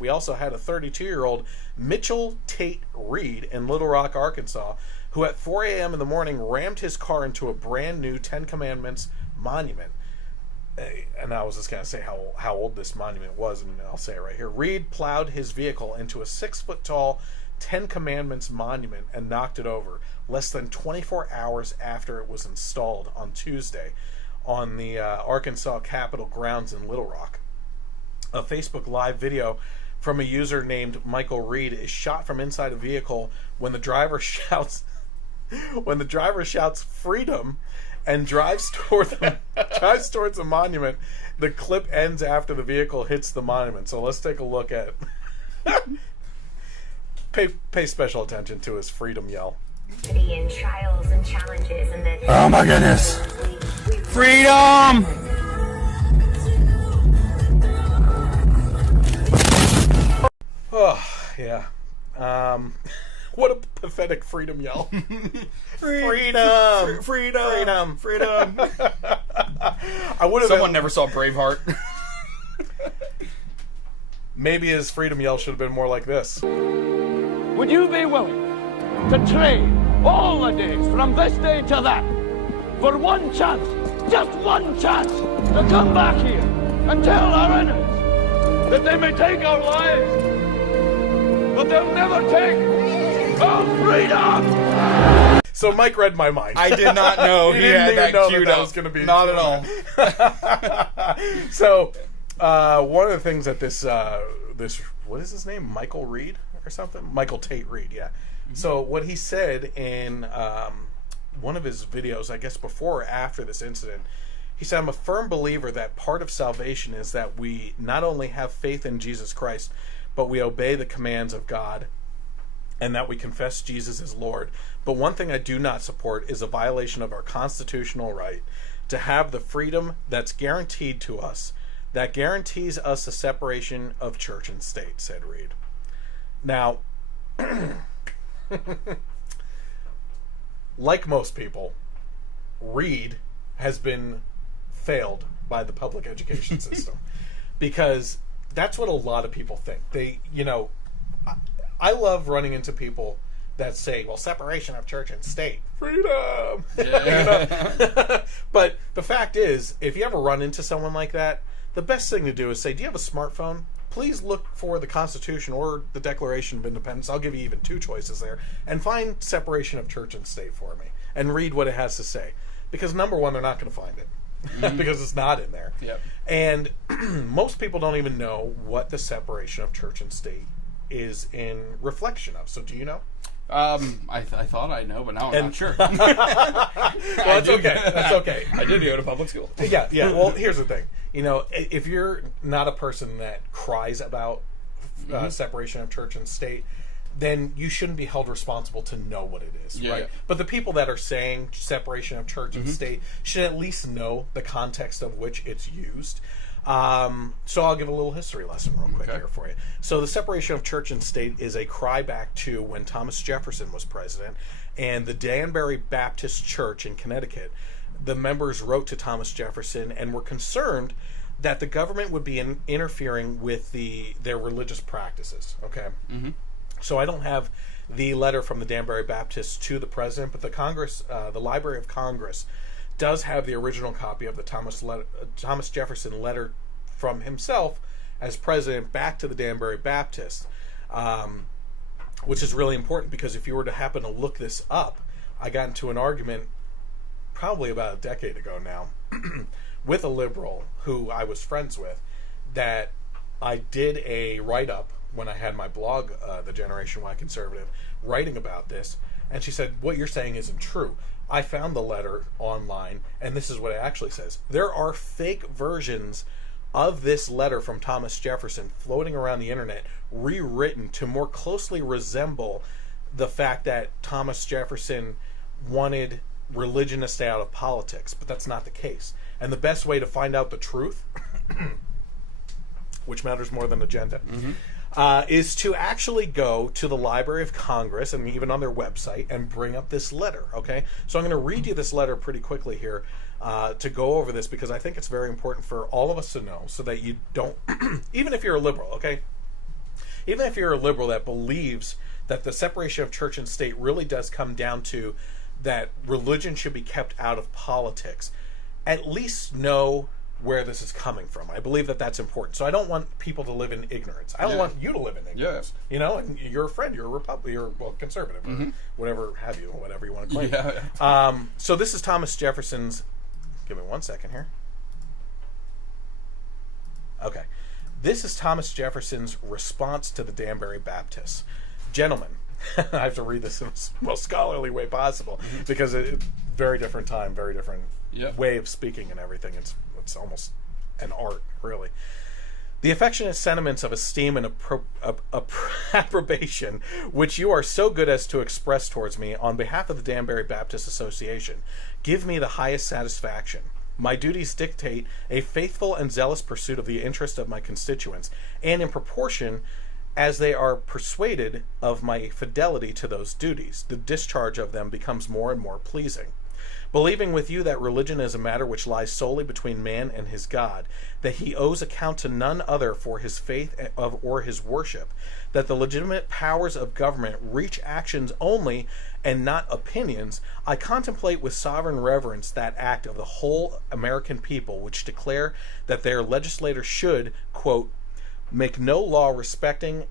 We also had a 32-year-old Mitchell Tate Reed in Little Rock, Arkansas, who at 4 a.m. in the morning rammed his car into a brand new Ten Commandments monument. And I was just going to say how old this monument was, and I'll say it right here. Reed plowed his vehicle into a 6-foot-tall Ten Commandments monument and knocked it over less than 24 hours after it was installed on Tuesday on the Arkansas Capitol grounds in Little Rock. A Facebook Live video from a user named Michael Reed is shot from inside a vehicle when the driver shouts freedom and drives towards the monument. The clip ends after the vehicle hits the monument. So let's take a look at pay special attention to his freedom yell. In trials and challenges and the oh my goodness. Freedom! Oh, yeah. What a pathetic freedom yell. Freedom! Freedom! Freedom! I would have. Someone never saw Braveheart. Maybe his freedom yell should have been more like this. Would you be willing to trade all the days from this day to that for one chance, just one chance, to come back here and tell our enemies that they may take our lives, but they'll never take our freedom? So Mike read my mind. I did not know he had that queued that up. was going to be not at all. So one of the things that this what is his name? Michael Reed or something? Michael Tate Reed, yeah. Mm-hmm. So what he said in one of his videos, I guess before or after this incident, he said, I'm a firm believer that part of salvation is that we not only have faith in Jesus Christ, but we obey the commands of God and that we confess Jesus as Lord. But one thing I do not support is a violation of our constitutional right to have the freedom that's guaranteed to us, that guarantees us a separation of church and state, said Reed. Now, like most people, Reed has been failed by the public education system because that's what a lot of people think. They, I love running into people that say, well, separation of church and state, freedom. Yeah. But the fact is, if you ever run into someone like that, the best thing to do is say, do you have a smartphone? Please look for the Constitution or the Declaration of Independence. I'll give you even 2 choices there. And find separation of church and state for me. And read what it has to say. Because number one, they're not going to find it. Mm-hmm. Because it's not in there. Yep. And most people don't even know what the separation of church and state is in reflection of. So do you know? I thought I know, but now I'm not sure. Well, that's okay. That's okay. I did go to public school. Yeah. Well, here's the thing. If you're not a person that cries about separation of church and state, then you shouldn't be held responsible to know what it is, right? Yeah. But the people that are saying separation of church and state should at least know the context of which it's used. So I'll give a little history lesson real quick here for you. So the separation of church and state is a cry back to when Thomas Jefferson was president and the Danbury Baptist Church in Connecticut. The members wrote to Thomas Jefferson and were concerned that the government would be interfering with their religious practices. Okay. Mm-hmm. So I don't have the letter from the Danbury Baptists to the president, but the Library of Congress does have the original copy of the Thomas Jefferson letter from himself as president back to the Danbury Baptists, which is really important because if you were to happen to look this up, I got into an argument probably about a decade ago now with a liberal who I was friends with that I did a write-up when I had my blog, The Generation Y Conservative, writing about this, and she said, what you're saying isn't true. I found the letter online, and this is what it actually says. There are fake versions of this letter from Thomas Jefferson floating around the internet, rewritten to more closely resemble the fact that Thomas Jefferson wanted religion to stay out of politics, but that's not the case. And the best way to find out the truth, which matters more than agenda, is to actually go to the Library of Congress and even on their website and bring up this letter, okay? So I'm going to read you this letter pretty quickly here to go over this because I think it's very important for all of us to know so that you don't, even if you're a liberal, okay? even if you're a liberal that believes that the separation of church and state really does come down to that religion should be kept out of politics, at least know where this is coming from. I believe that that's important. So I don't want people to live in ignorance. I don't want you to live in ignorance. You know, and you're a friend, you're a Republican, you're conservative, or whatever have you, whatever you want to claim. So this is Thomas Jefferson's. Give me 1 second here. Okay, this is Thomas Jefferson's response to the Danbury Baptists. Gentlemen, I have to read this in the most scholarly way possible because it's very different time, very different way of speaking and everything. It's almost an art, really. The affectionate sentiments of esteem and approbation which you are so good as to express towards me on behalf of the Danbury Baptist Association give me the highest satisfaction. My duties dictate a faithful and zealous pursuit of the interest of my constituents, and in proportion as they are persuaded of my fidelity to those duties, the discharge of them becomes more and more pleasing. Believing with you that religion is a matter which lies solely between man and his God, that he owes account to none other for his faith or his worship, that the legitimate powers of government reach actions only and not opinions, I contemplate with sovereign reverence that act of the whole American people which declare that their legislators should, quote, make no law respecting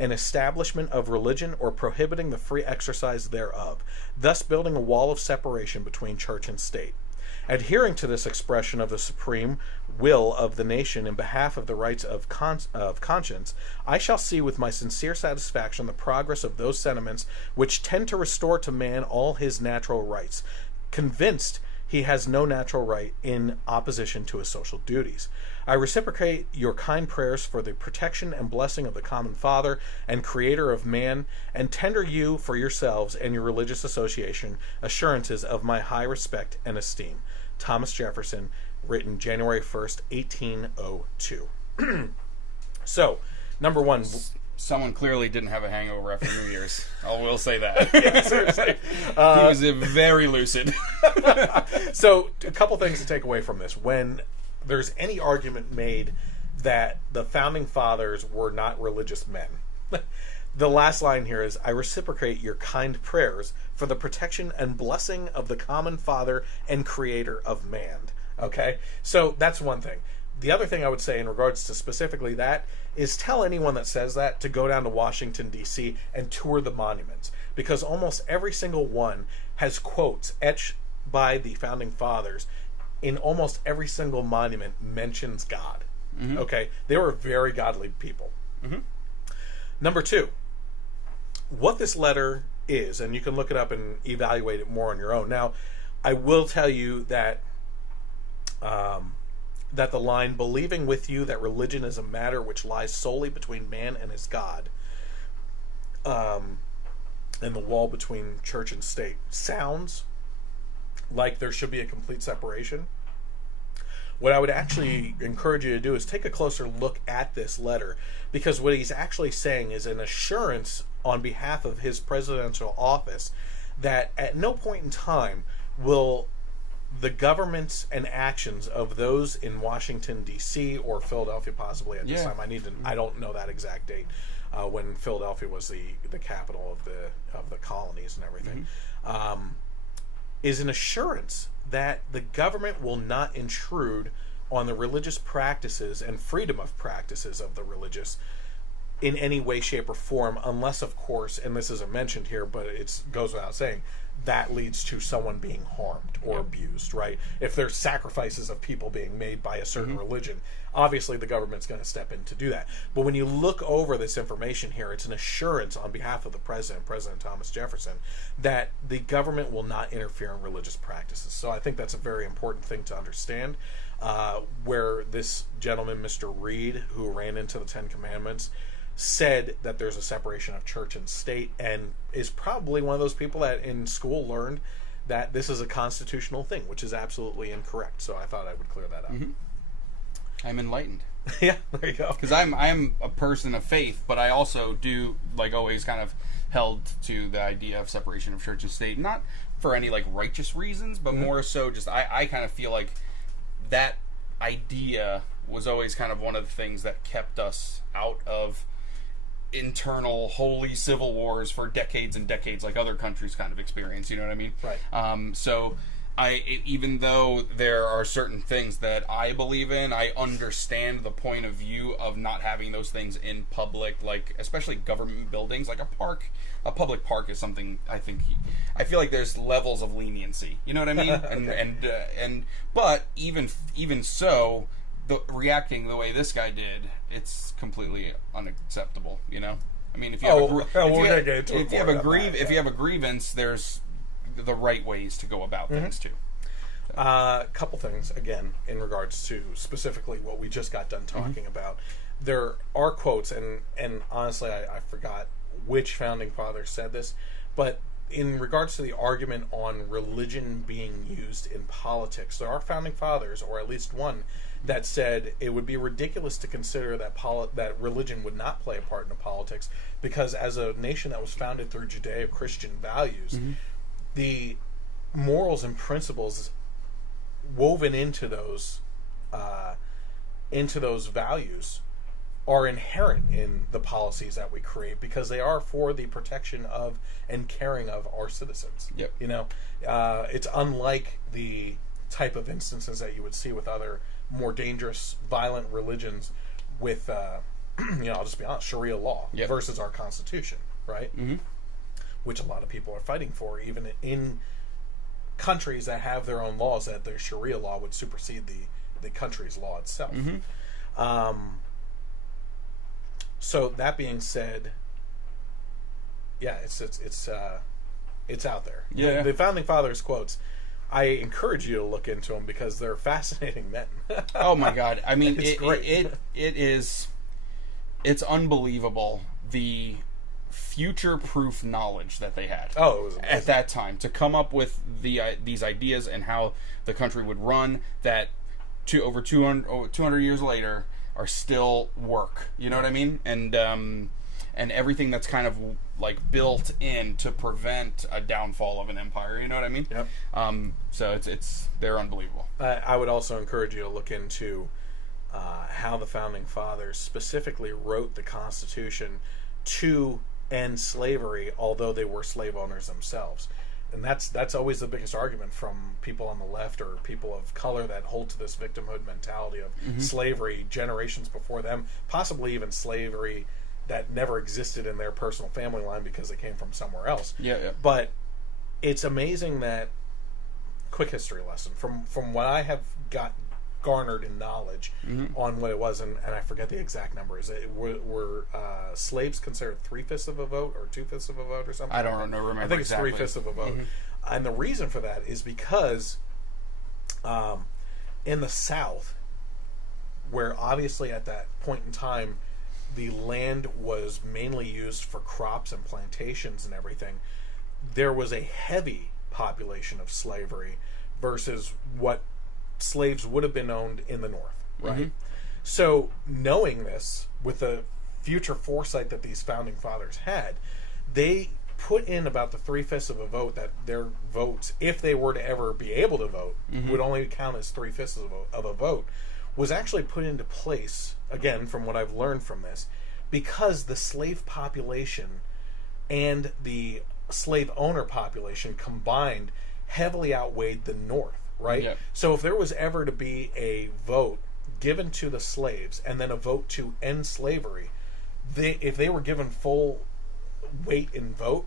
an establishment of religion or prohibiting the free exercise thereof, thus building a wall of separation between church and state. Adhering to this expression of the supreme will of the nation in behalf of the rights of conscience, I shall see with my sincere satisfaction the progress of those sentiments which tend to restore to man all his natural rights, convinced he has no natural right in opposition to his social duties. I reciprocate your kind prayers for the protection and blessing of the common Father and Creator of man, and tender you for yourselves and your religious association assurances of my high respect and esteem. Thomas Jefferson, written January 1st, 1802. So, number one... Someone clearly didn't have a hangover after New Year's. I will say that. Yeah, seriously. He was very lucid. So, a couple things to take away from this. When there's any argument made that the Founding Fathers were not religious men, the last line here is, I reciprocate your kind prayers for the protection and blessing of the common Father and Creator of man. Okay? So, that's one thing. The other thing I would say in regards to specifically that is tell anyone that says that to go down to Washington, D.C. and tour the monuments, because almost every single one has quotes etched by the Founding Fathers. In almost every single monument mentions God. Okay? They were very godly people. Number two, what this letter is, and you can look it up and evaluate it more on your own. Now, I will tell you that that the line, believing with you that religion is a matter which lies solely between man and his God, and the wall between church and state, sounds like there should be a complete separation. What I would actually encourage you to do is take a closer look at this letter, because what he's actually saying is an assurance on behalf of his presidential office that at no point in time will the governments and actions of those in Washington, D.C. or Philadelphia possibly at this time. I don't know that exact date when Philadelphia was the capital of the colonies and everything, is an assurance that the government will not intrude on the religious practices and freedom of practices of the religious in any way, shape, or form, unless, of course, and this isn't mentioned here, but it goes without saying, that leads to someone being harmed or abused, right? If there's sacrifices of people being made by a certain religion, obviously the government's going to step in to do that. But when you look over this information here, it's an assurance on behalf of the President Thomas Jefferson, that the government will not interfere in religious practices. So I think that's a very important thing to understand, where this gentleman, Mr. Reed, who ran into the Ten Commandments, said that there's a separation of church and state, and is probably one of those people that in school learned that this is a constitutional thing, which is absolutely incorrect. So I thought I would clear that up. I'm enlightened. Yeah, there you go. Because I'm a person of faith, but I also do, like, always kind of held to the idea of separation of church and state, not for any like righteous reasons, but more so just I kind of feel like that idea was always kind of one of the things that kept us out of internal holy civil wars for decades and decades, like other countries kind of experience. You know what I mean? Right. So even though there are certain things that I believe in, I understand the point of view of not having those things in public, like especially government buildings, like a park. A public park is something I feel like there's levels of leniency. You know what I mean? Okay. But even so, reacting the way this guy did, it's completely unacceptable. You know? I mean, if you have a grievance, there's the right ways to go about things too. A couple things again in regards to specifically what we just got done talking about. There are quotes, and honestly, I forgot which founding father said this, but in regards to the argument on religion being used in politics, there are founding fathers, or at least one, that said it would be ridiculous to consider that religion would not play a part in politics, because as a nation that was founded through Judeo-Christian values, the morals and principles woven into those values are inherent in the policies that we create, because they are for the protection of and caring of our citizens. Yep. You know, it's unlike the type of instances that you would see with other more dangerous, violent religions with, I'll just be honest, Sharia law versus our Constitution, right? Which a lot of people are fighting for, even in countries that have their own laws, that their Sharia law would supersede the country's law itself. So that being said, yeah, it's out there. Yeah. The founding fathers quotes, I encourage you to look into them because they're fascinating men. Oh my God! I mean, it's great. It's unbelievable the future-proof knowledge that they had. Oh, it was amazing. At that time to come up with these ideas and how the country would run, that over 200 years later are still work. You know what I mean? And everything that's kind of like built in to prevent a downfall of an empire. You know what I mean? Yep. So they're unbelievable. I would also encourage you to look into how the founding fathers specifically wrote the Constitution to end slavery, although they were slave owners themselves. And that's always the biggest argument from people on the left or people of color that hold to this victimhood mentality of slavery generations before them, possibly even slavery that never existed in their personal family line because they came from somewhere else. Yeah. But it's amazing that, quick history lesson, from what I have garnered in knowledge on what it was, and I forget the exact number. Is it were slaves considered 3/5 of a vote or 2/5 of a vote or something? I don't remember. I think it's exactly. 3/5 of a vote, and the reason for that is because in the South, where obviously at that point in time the land was mainly used for crops and plantations and everything, there was a heavy population of slavery versus what slaves would have been owned in the North, right? So knowing this, with the future foresight that these founding fathers had, they put in about the 3/5 of a vote, that their votes, if they were to ever be able to vote, would only count as 3/5 of a vote, was actually put into place, again, from what I've learned from this, because the slave population and the slave owner population combined heavily outweighed the North, right? Yep. So if there was ever to be a vote given to the slaves and then a vote to end slavery, if they were given full weight in vote,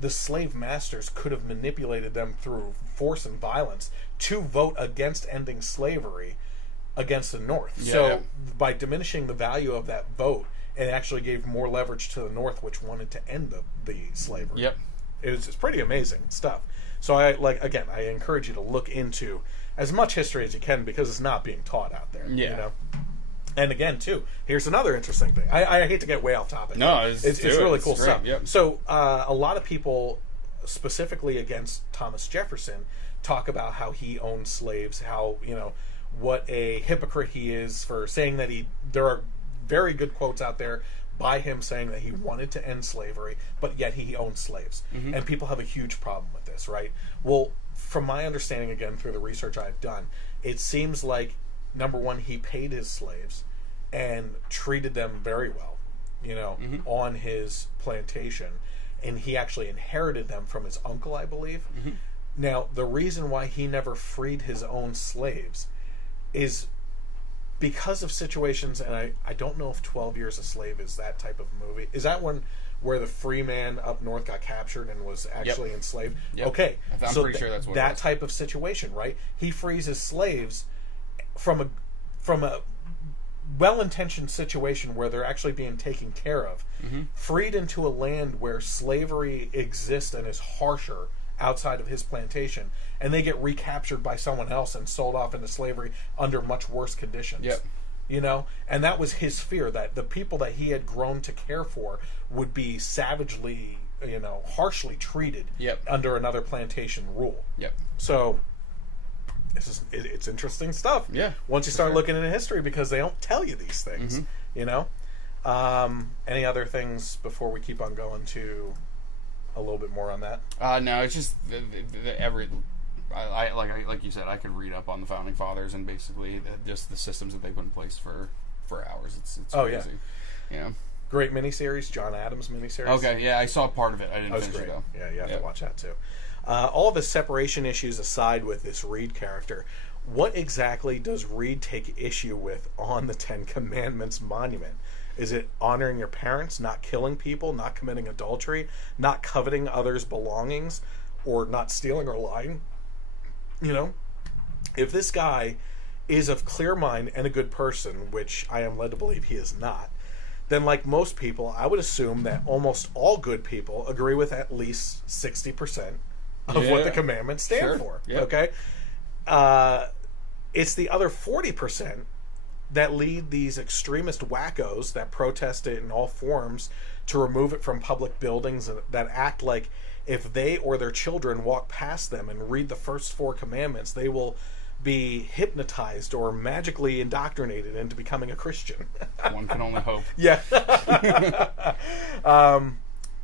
the slave masters could have manipulated them through force and violence to vote against ending slavery against the North. By diminishing the value of that vote, it actually gave more leverage to the North, which wanted to end the slavery. Yep. It's pretty amazing stuff. So I encourage you to look into as much history as you can, because it's not being taught out there. Yeah. You know? And again, too, here's another interesting thing. I hate to get way off topic. No, it's really cool stuff. Yep. So a lot of people, specifically against Thomas Jefferson, talk about how he owned slaves, how, what a hypocrite he is for saying that there are very good quotes out there by him saying that he wanted to end slavery, but yet he owned slaves. And people have a huge problem with this, right? Well, from my understanding, again, through the research I've done, it seems like, number one, he paid his slaves and treated them very well. on his plantation, and he actually inherited them from his uncle, I believe. Now, the reason why he never freed his own slaves is because of situations, and I don't know if 12 Years a Slave is that type of movie. Is that one where the free man up north got captured and was actually enslaved? Okay. I'm pretty sure that's what that type of situation, right? He frees his slaves from a well-intentioned situation where they're actually being taken care of, freed into a land where slavery exists and is harsher outside of his plantation, and they get recaptured by someone else and sold off into slavery under much worse conditions. And that was his fear, that the people that he had grown to care for would be savagely, harshly treated under another plantation rule. So it's interesting stuff. Once you start looking into history, because they don't tell you these things. Any other things before we keep on going to a little bit more on that? No, it's just like you said, I could read up on the founding fathers and basically just the systems that they put in place for hours. It's crazy. Great miniseries, John Adams miniseries. Okay, yeah, I saw part of it. I didn't finish it though. Yeah, you have to watch that too. All of the separation issues aside with this Reed character, what exactly does Reed take issue with on the Ten Commandments monument? Is it honoring your parents, not killing people, not committing adultery, not coveting others' belongings, or not stealing or lying? If this guy is of clear mind and a good person, which I am led to believe he is not, then like most people, I would assume that almost all good people agree with at least 60% of what the commandments stand for. Okay? It's the other 40% that lead these extremist wackos that protest it in all forms to remove it from public buildings, that act like if they or their children walk past them and read the first 4 commandments, they will be hypnotized or magically indoctrinated into becoming a Christian. One can only hope.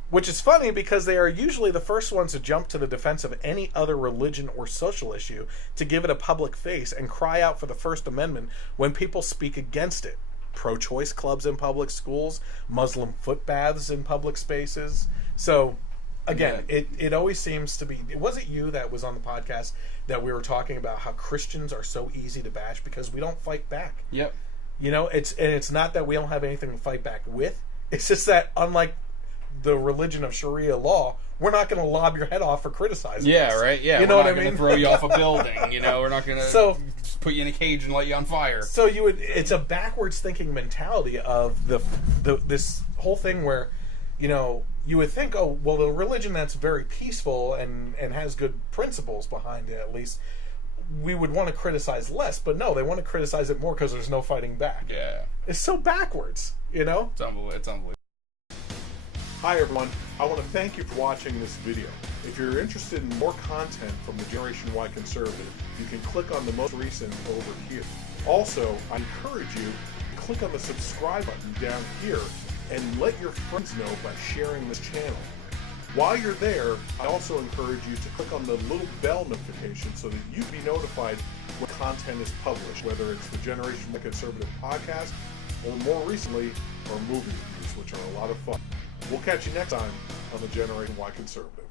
Which is funny because they are usually the first ones to jump to the defense of any other religion or social issue, to give it a public face and cry out for the First Amendment when people speak against it. Pro-choice clubs in public schools, Muslim foot baths in public spaces. So, again, it always seems to be... Was it you that was on the podcast that we were talking about how Christians are so easy to bash because we don't fight back? It's not that we don't have anything to fight back with. It's just that, unlike the religion of Sharia law, we're not going to lob your head off for criticizing us. Right? Yeah, you know what I mean? We're not going to throw you off a building. We're not going to just put you in a cage and light you on fire. So it's a backwards thinking mentality of this whole thing where, you would think, oh, well, the religion that's very peaceful and has good principles behind it, at least, we would want to criticize less. But no, they want to criticize it more because there's no fighting back. It's so backwards, It's unbelievable. Hi everyone, I want to thank you for watching this video. If you're interested in more content from the Generation Y Conservative, you can click on the most recent over here. Also, I encourage you to click on the subscribe button down here and let your friends know by sharing this channel. While you're there, I also encourage you to click on the little bell notification so that you can be notified when content is published, whether it's the Generation Y Conservative podcast or more recently, our movie reviews, which are a lot of fun. We'll catch you next time on the Generation Y Conservative.